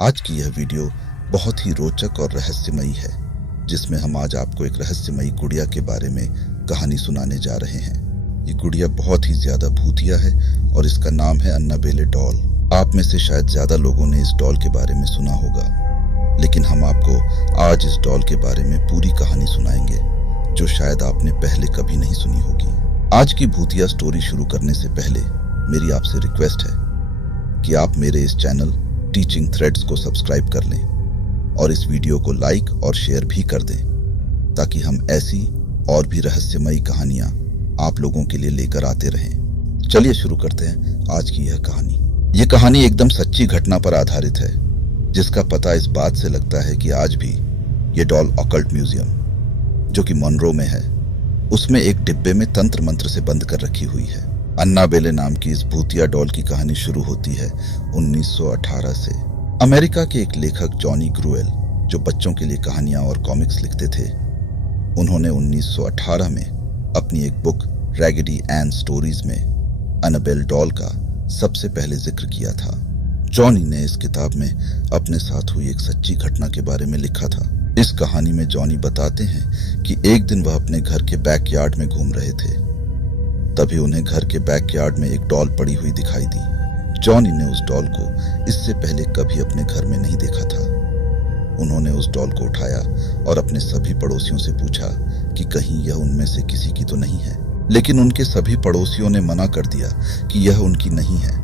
आज की यह वीडियो बहुत ही रोचक और रहस्यमयी है, जिसमें हम आज आपको एक रहस्यमयी गुड़िया के बारे में कहानी सुनाने जा रहे हैं। ये गुड़िया बहुत ही ज्यादा भूतिया है और इसका नाम है अन्नाबेले डॉल। आप में से शायद ज्यादा लोगों ने इस डॉल के बारे में सुना होगा, लेकिन हम आपको आज इस डॉल के बारे में पूरी कहानी सुनाएंगे, जो शायद आपने पहले कभी नहीं सुनी होगी। आज की भूतिया स्टोरी शुरू करने से पहले मेरी आपसे रिक्वेस्ट है कि आप मेरे इस चैनल टीचिंग थ्रेड्स को सब्सक्राइब कर लें और इस वीडियो को लाइक और शेयर भी कर दें, ताकि हम ऐसी और भी रहस्यमयी कहानियां आप लोगों के लिए लेकर आते रहें। चलिए शुरू करते हैं आज की यह कहानी। यह कहानी एकदम सच्ची घटना पर आधारित है, जिसका पता इस बात से लगता है कि आज भी ये डॉल ऑकल्ट म्यूजियम, जो कि मोनरो में है, उसमें एक डिब्बे में तंत्र मंत्र से बंद कर रखी हुई है। अन्नाबेले नाम की इस भूतिया डॉल की कहानी शुरू होती है 1918 से। अमेरिका के एक लेखक जॉनी ग्रुएल, जो बच्चों के लिए कहानियां और कॉमिक्स लिखते थे, उन्होंने 1918 में अपनी एक बुक रैगेडी एन स्टोरीज में अन्नाबेल डॉल का सबसे पहले जिक्र किया था। जॉनी ने इस किताब में अपने साथ हुई एक सच्ची घटना के बारे में लिखा था। इस कहानी में जॉनी बताते हैं कि एक दिन वह अपने घर के बैकयार्ड में घूम रहे थे, तभी उन्हें घर के बैकयार्ड में एक डॉल पड़ी हुई दिखाई दी। जॉनी ने उस डॉल को इससे पहले कभी अपने घर में नहीं देखा था। उन्होंने उस डॉल को उठाया और अपने सभी पड़ोसियों से पूछा कि कहीं यह उनमें से किसी की तो नहीं है, लेकिन उनके सभी पड़ोसियों ने मना कर दिया कि यह उनकी नहीं है।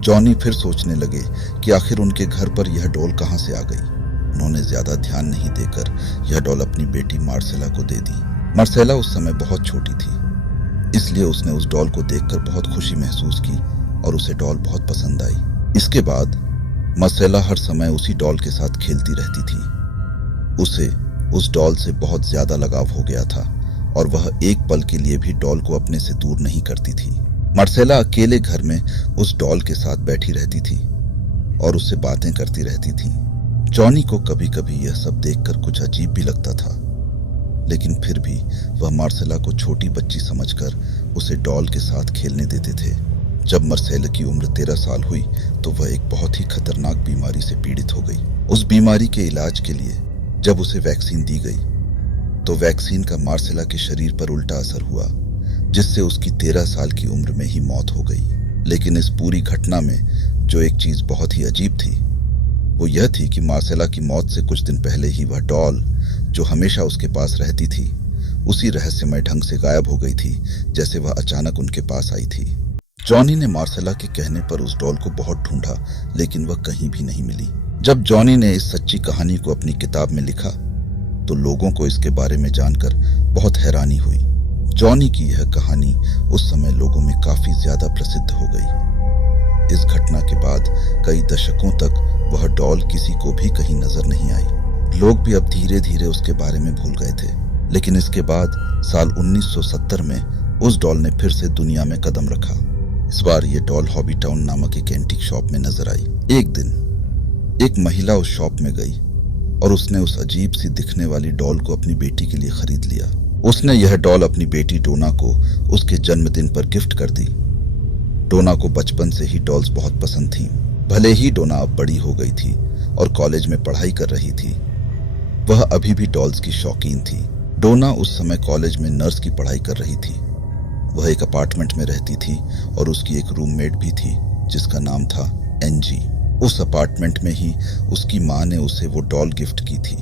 जॉनी फिर सोचने लगे कि आखिर उनके घर पर यह डॉल कहां से आ गई। उन्होंने ज्यादा ध्यान नहीं देकर यह डॉल अपनी बेटी मार्सेला को दे दी। मार्सेला उस समय बहुत छोटी थी, इसलिए उसने उस डॉल को देखकर बहुत खुशी महसूस की और उसे डॉल बहुत पसंद आई। इसके बाद मार्सेला हर समय उसी डॉल के साथ खेलती रहती थी। उसे उस डॉल से बहुत ज्यादा लगाव हो गया था और वह एक पल के लिए भी डॉल को अपने से दूर नहीं करती थी। मार्सेला अकेले घर में उस डॉल के साथ बैठी रहती थी और उससे बातें करती रहती थी। जॉनी को कभी कभी यह सब देखकर कुछ अजीब भी लगता था, लेकिन फिर भी वह मार्सेला को छोटी बच्ची समझकर उसे डॉल के साथ खेलने देते थे। जब मार्सेला की उम्र 13 साल हुई तो वह एक बहुत ही खतरनाक बीमारी से पीड़ित हो गई। उस बीमारी के इलाज के लिए जब उसे वैक्सीन दी गई, तो वैक्सीन का मार्सेला के शरीर पर उल्टा असर हुआ, जिससे उसकी 13 साल की उम्र में ही मौत हो गई। लेकिन इस पूरी घटना में जो एक चीज बहुत ही अजीब थी, वो यह थी कि मार्सेला की मौत से कुछ दिन पहले ही वह डॉल, जो हमेशा उसके पास रहती थी, उसी रहस्यमय ढंग से गायब हो गई थी, जैसे वह अचानक उनके पास आई थी। जॉनी ने मार्सेला के कहने पर उस डॉल को बहुत ढूंढा, लेकिन वह कहीं भी नहीं मिली। जब जॉनी ने इस सच्ची कहानी को अपनी किताब में लिखा, तो लोगों को इसके बारे में जानकर बहुत हैरानी हुई। जॉनी की यह कहानी उस समय लोगों में काफी ज्यादा प्रसिद्ध हो गई। इस घटना के बाद कई दशकों तक वह डॉल किसी को भी कहीं नजर नहीं आई। लोग भी अब धीरे धीरे उसके बारे में भूल गए थे। लेकिन इसके बाद साल 1970 में उस डॉल ने फिर से दुनिया में कदम रखा। इस बार ये डॉल हॉबी टाउन नामक एक एंटीक शॉप में नजर आई। एक दिन एक महिला उस शॉप में गई और उसने उस अजीब सी दिखने वाली डॉल को अपनी बेटी के लिए खरीद लिया। उसने यह डॉल अपनी बेटी डोना को उसके जन्मदिन पर गिफ्ट कर दी। डोना को बचपन से ही डॉल्स बहुत पसंद थी। भले ही डोना अब बड़ी हो गई थी और कॉलेज में पढ़ाई कर रही थी, वह अभी भी डॉल्स की शौकीन थी। डोना उस समय कॉलेज में नर्स की पढ़ाई कर रही थी। वह एक अपार्टमेंट में रहती थी और उसकी एक रूममेट भी थी, जिसका नाम था एनजी। उस अपार्टमेंट में ही उसकी माँ ने उसे वो डॉल गिफ्ट की थी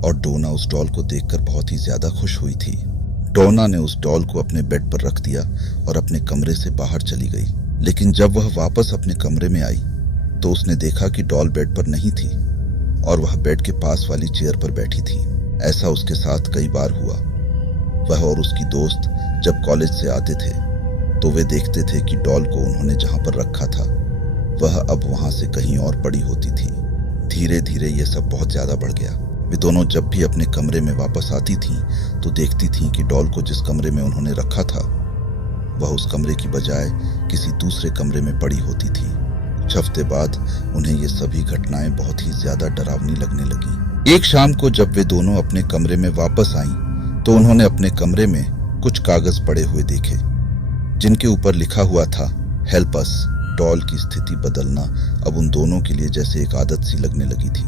और डोना उस डॉल को देखकर बहुत ही ज्यादा खुश हुई थी। डोना ने उस डॉल को अपने बेड पर रख दिया और अपने कमरे से बाहर चली गई। लेकिन जब वह वापस अपने कमरे में आई, तो उसने देखा कि डॉल बेड पर नहीं थी और वह बेड के पास वाली चेयर पर बैठी थी। ऐसा उसके साथ कई बार हुआ। वह और उसकी दोस्त जब कॉलेज से आते थे, तो वे देखते थे कि डॉल को उन्होंने जहां पर रखा था, वह अब वहां से कहीं और बड़ी होती थी। धीरे धीरे यह सब बहुत ज्यादा बढ़ गया। वे दोनों जब भी अपने कमरे में वापस आती थीं, तो देखती थीं कि डॉल को जिस कमरे में उन्होंने रखा था, वह उस कमरे की बजाय किसी दूसरे कमरे में पड़ी होती थी। कुछ हफ्ते बाद उन्हें ये सभी घटनाएं बहुत ही ज्यादा डरावनी लगने लगी। एक शाम को जब वे दोनों अपने कमरे में वापस आईं, तो उन्होंने अपने कमरे में कुछ कागज पड़े हुए देखे, जिनके ऊपर लिखा हुआ था हेल्प अस। डॉल की स्थिति बदलना अब उन दोनों के लिए जैसे एक आदत सी लगने लगी थी।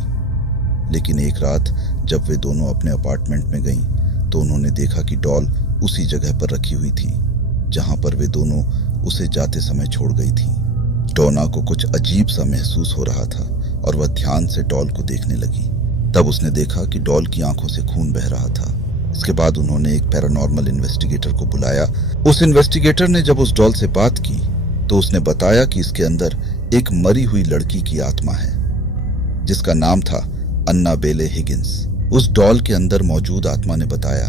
लेकिन एक रात जब वे दोनों अपने अपार्टमेंट में गईं, तो उन्होंने देखा कि डॉल उसी जगह पर रखी हुई थी जहां पर वे दोनों उसे जाते समय छोड़ गई थी। डोना को कुछ अजीब सा महसूस हो रहा था और वह ध्यान से डॉल को देखने लगी। तब उसने देखा कि डॉल की आंखों से खून बह रहा था। इसके बाद उन्होंने एक पैरानॉर्मल इन्वेस्टिगेटर को बुलाया। उस इन्वेस्टिगेटर ने जब उस डॉल से बात की तो उसने बताया कि इसके अंदर एक मरी हुई लड़की की आत्मा है जिसका नाम था अन्नाबेले हिगिंस। उस डॉल के अंदर मौजूद आत्मा ने बताया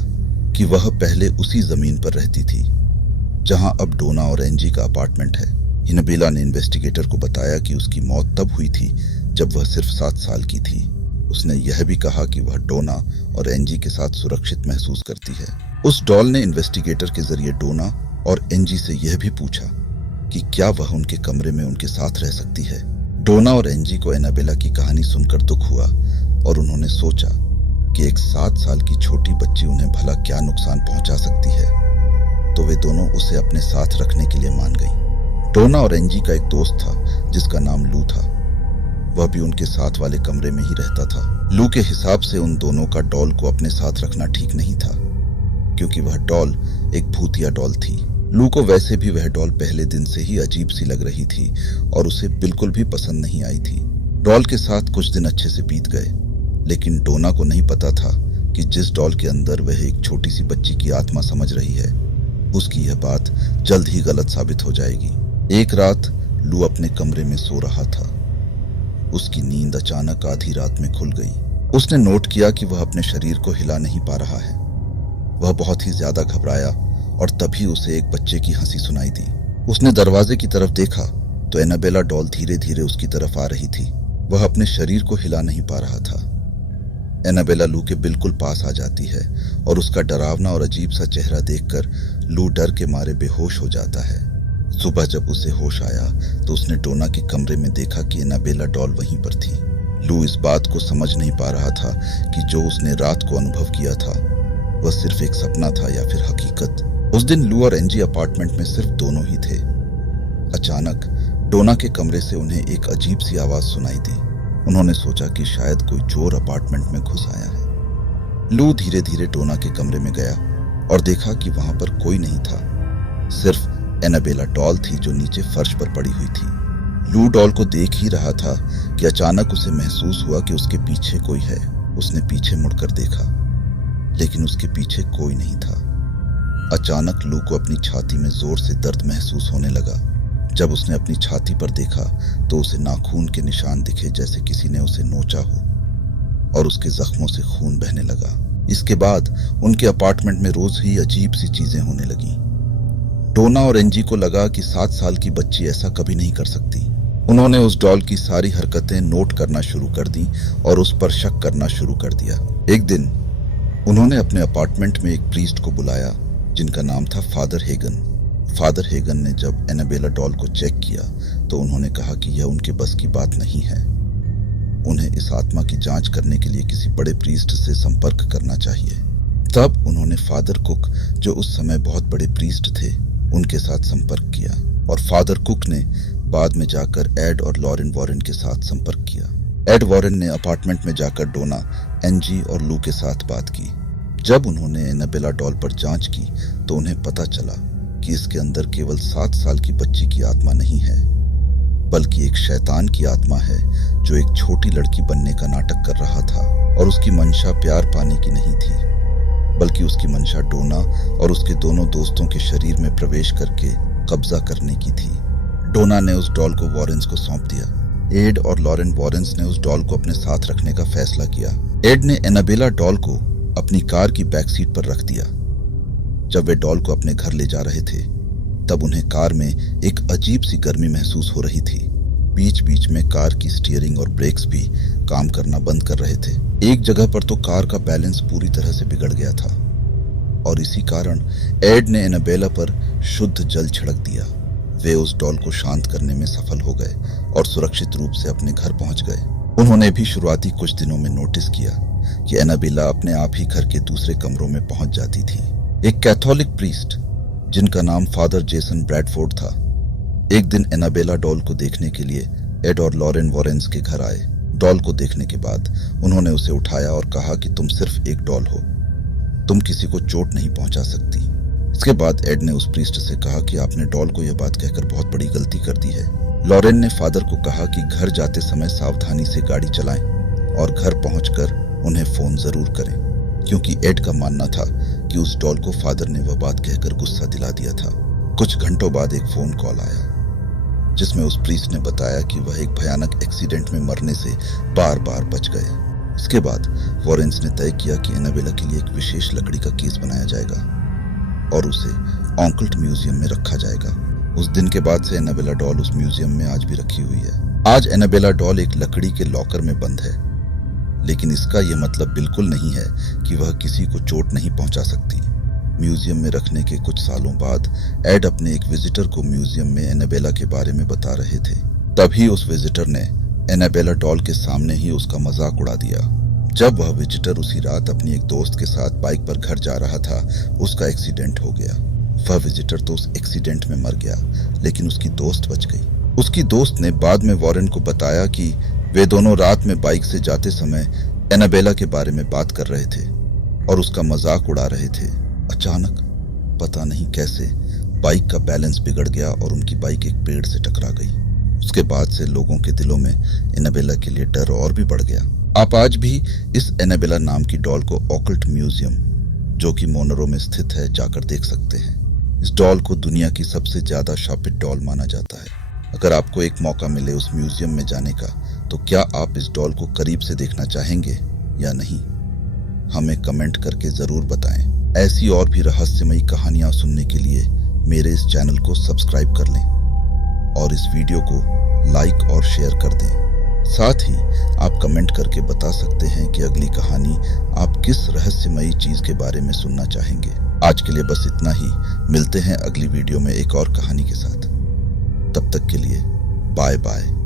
कि वह पहले उसी जमीन पर रहती थी जहां अब डोना और एंजी का अपार्टमेंट है। अन्नाबेला ने इन्वेस्टिगेटर को बताया कि उसकी मौत तब हुई थी जब वह सिर्फ 7 साल की थी। उसने यह भी कहा कि वह डोना और एंजी के साथ सुरक्षित महसूस करती है। उस डॉल ने इन्वेस्टिगेटर के जरिए डोना और एंजी से यह भी पूछा कि क्या वह उनके कमरे में उनके साथ रह सकती है। डोना और एंजी को एनाबेला की कहानी सुनकर दुख हुआ और उन्होंने सोचा कि एक 7 साल की छोटी बच्ची उन्हें भला क्या नुकसान पहुंचा सकती है, तो वे दोनों उसे अपने साथ रखने के लिए मान गईं। डोना और एंजी का एक दोस्त था जिसका नाम लू था। वह भी उनके साथ वाले कमरे में ही रहता था। लू के हिसाब से उन दोनों का डॉल को अपने साथ रखना ठीक नहीं था क्योंकि वह डॉल एक भूतिया डॉल थी। लू को वैसे भी वह डॉल पहले दिन से ही अजीब सी लग रही थी और उसे बिल्कुल भी पसंद नहीं आई थी। डॉल के साथ कुछ दिन अच्छे से बीत गए, लेकिन डोना को नहीं पता था कि जिस डॉल के अंदर वह एक छोटी सी बच्ची की आत्मा समझ रही है, उसकी यह बात जल्द ही गलत साबित हो जाएगी। एक रात लू अपने कमरे में सो रहा था। उसकी नींद अचानक आधी रात में खुल गई। उसने नोट किया कि वह अपने शरीर को हिला नहीं पा रहा है। वह बहुत ही ज्यादा घबराया और तभी उसे एक बच्चे की हंसी सुनाई दी। उसने दरवाजे की तरफ देखा तो एनाबेला डॉल धीरे धीरे उसकी तरफ आ रही थी। वह अपने शरीर को हिला नहीं पा रहा था। एनाबेला लू के बिल्कुल पास आ जाती है और उसका डरावना और अजीब सा चेहरा देखकर लू डर के मारे बेहोश हो जाता है। सुबह जब उसे होश आया तो उसने डोना के कमरे में देखा कि एनाबेला डॉल वहीं पर थी। लू इस बात को समझ नहीं पा रहा था कि जो उसने रात को अनुभव किया था वह सिर्फ एक सपना था या फिर हकीकत। उस दिन लू और एंजी अपार्टमेंट में सिर्फ दोनों ही थे। अचानक डोना के कमरे से उन्हें एक अजीब सी आवाज सुनाई दी। उन्होंने सोचा कि शायद कोई चोर अपार्टमेंट में घुस आया है। लू धीरे धीरे डोना के कमरे में गया और देखा कि वहां पर कोई नहीं था, सिर्फ एनाबेला डॉल थी जो नीचे फर्श पर पड़ी हुई थी। लू डॉल को देख ही रहा था कि अचानक उसे महसूस हुआ कि उसके पीछे कोई है। उसने पीछे मुड़कर देखा, लेकिन उसके पीछे कोई नहीं था। अचानक लू को अपनी छाती में जोर से दर्द महसूस होने लगा। जब उसने अपनी छाती पर देखा तो उसे नाखून के निशान दिखे जैसे किसी ने उसे नोचा हो और उसके जख्मों से खून बहने लगा। इसके बाद उनके अपार्टमेंट में रोज ही अजीब सी चीजें होने लगी। डोना और एंजी को लगा कि 7 साल की बच्ची ऐसा कभी नहीं कर सकती। उन्होंने उस डॉल की सारी हरकतें नोट करना शुरू कर दी और उस पर शक करना शुरू कर दिया। एक दिन उन्होंने अपने अपार्टमेंट में एक प्रीस्ट को बुलाया जिनका नाम था फादर हेगन। फादर हेगन ने जब एनाबेला डॉल को चेक किया तो उन्होंने कहा कि यह उनके बस की बात नहीं है। उन्हें इस आत्मा की जांच करने के लिए किसी बड़े प्रीस्ट से संपर्क करना चाहिए। तब उन्होंने फादर कुक, जो उस समय बहुत बड़े प्रीस्ट थे, उनके साथ संपर्क किया और फादर कुक ने बाद में जाकर एड और लॉरेन वॉरेन के साथ संपर्क किया। एड वॉरेन ने अपार्टमेंट में जाकर डोना, एंजी और लू के साथ बात की। जब उन्होंने एनाबेला डॉल पर जांच की तो उन्हें पता चला कि इसके अंदर केवल 7 साल की बच्ची की आत्मा नहीं है, बल्कि एक शैतान की आत्मा है जो एक छोटी लड़की बनने का नाटक कर रहा था। और उसकी मंशा प्यार पाने की नहीं थी, बल्कि उसकी मंशा डोना और उसके दोनों दोस्तों के शरीर में प्रवेश करके कब्जा करने की थी। डोना ने उस डॉल को वॉरेंस को सौंप दिया। एड और लॉरेन वॉरेंस ने उस डॉल को अपने साथ रखने का फैसला किया। एड ने एनाबेला डॉल को अपनी कार की बैक सीट पर रख दिया। जब वे डॉल को अपने घर ले जा रहे थे तब उन्हें कार में एक अजीब सी गर्मी महसूस हो रही थी। बीच बीच में कार की स्टीयरिंग और ब्रेक्स भी काम करना बंद कर रहे थे। एक जगह पर तो कार का बैलेंस पूरी तरह से बिगड़ गया था और इसी कारण एड ने एनाबेला पर शुद्ध जल छिड़क दिया। वे उस डॉल को शांत करने में सफल हो गए और सुरक्षित रूप से अपने घर पहुंच गए। उन्होंने भी शुरुआती कुछ दिनों में नोटिस किया कि एनाबेला अपने आप ही घर के दूसरे कमरों में पहुंच जाती थी। एक कैथोलिक प्रीस्ट जिनका नाम फादर जेसन ब्रैडफोर्ड था एक दिन एनाबेला डॉल को देखने के लिए एड और लॉरेन वॉरेंस के घर आए। डॉल को देखने के बाद उन्होंने उसे उठाया और कहा कि तुम सिर्फ एक डॉल हो, तुम किसी को चोट नहीं पहुंचा सकती। इसके बाद एड ने उस प्रीस्ट से कहा कि आपने डॉल को यह बात कहकर बहुत बड़ी गलती कर दी है। लॉरेन ने फादर को कहा कि घर जाते समय सावधानी से गाड़ी चलाएं और घर पहुंचकर उन्हें फोन जरूर करें, क्योंकि एड का मानना था कि उस डॉल को फादर ने वह बात कहकर गुस्सा दिला दिया था। कुछ घंटों बाद एक फोन कॉल आया जिसमें उस प्रीस्ट ने बताया कि वह एक भयानक एक्सीडेंट में मरने से बार बार बच गए। इसके बाद वॉरेंस ने तय किया कि एनाबेला के लिए एक विशेष लकड़ी का केस बनाया जाएगा और उसे ऑकल्ट म्यूजियम में रखा जाएगा। उस दिन के बाद से एनाबेला डॉल उस म्यूजियम में आज भी रखी हुई है। आज एनाबेला डॉल एक लकड़ी के लॉकर में बंद है, लेकिन इसका यह मतलब बिल्कुल नहीं है कि वह किसी को चोट नहीं पहुंचा सकती। म्यूजियम में रखने के कुछ सालों बाद एड अपने एक विजिटर को म्यूजियम में एनाबेला के बारे में बता रहे थे। तभी उस विजिटर ने एनाबेला डॉल के सामने ही उसका मजाक उड़ा दिया। जब वह विजिटर उसी रात अपनी एक दोस्त के साथ बाइक पर घर जा रहा था, उसका एक्सीडेंट हो गया। वह विजिटर तो उस एक्सीडेंट में मर गया, लेकिन उसकी दोस्त बच गई। उसकी दोस्त ने बाद में वॉरेन को बताया कि वे दोनों रात में बाइक से जाते समय एनाबेला के बारे में बात कर रहे थे और उसका मजाक उड़ा रहे थे। अचानक पता नहीं कैसे बाइक का बैलेंस बिगड़ गया और उनकी बाइक एक पेड़ से टकरा गई। उसके बाद से लोगों के दिलों में एनाबेला के लिए डर और भी बढ़ गया। आप आज भी इस एनाबेला नाम की डॉल को ऑकल्ट म्यूजियम, जो कि मोनरो में स्थित है, जाकर देख सकते हैं। इस डॉल को दुनिया की सबसे ज्यादा शापित डॉल माना जाता है। अगर आपको एक मौका मिले उस म्यूजियम में जाने का, तो क्या आप इस डॉल को करीब से देखना चाहेंगे या नहीं? हमें कमेंट करके जरूर बताएं। ऐसी और भी रहस्यमयी कहानियां सुनने के लिए मेरे इस चैनल को सब्सक्राइब कर लें और इस वीडियो को लाइक और शेयर कर दें। साथ ही आप कमेंट करके बता सकते हैं कि अगली कहानी आप किस रहस्यमयी चीज के बारे में सुनना चाहेंगे। आज के लिए बस इतना ही। मिलते हैं अगली वीडियो में एक और कहानी के साथ। तब तक के लिए बाय बाय।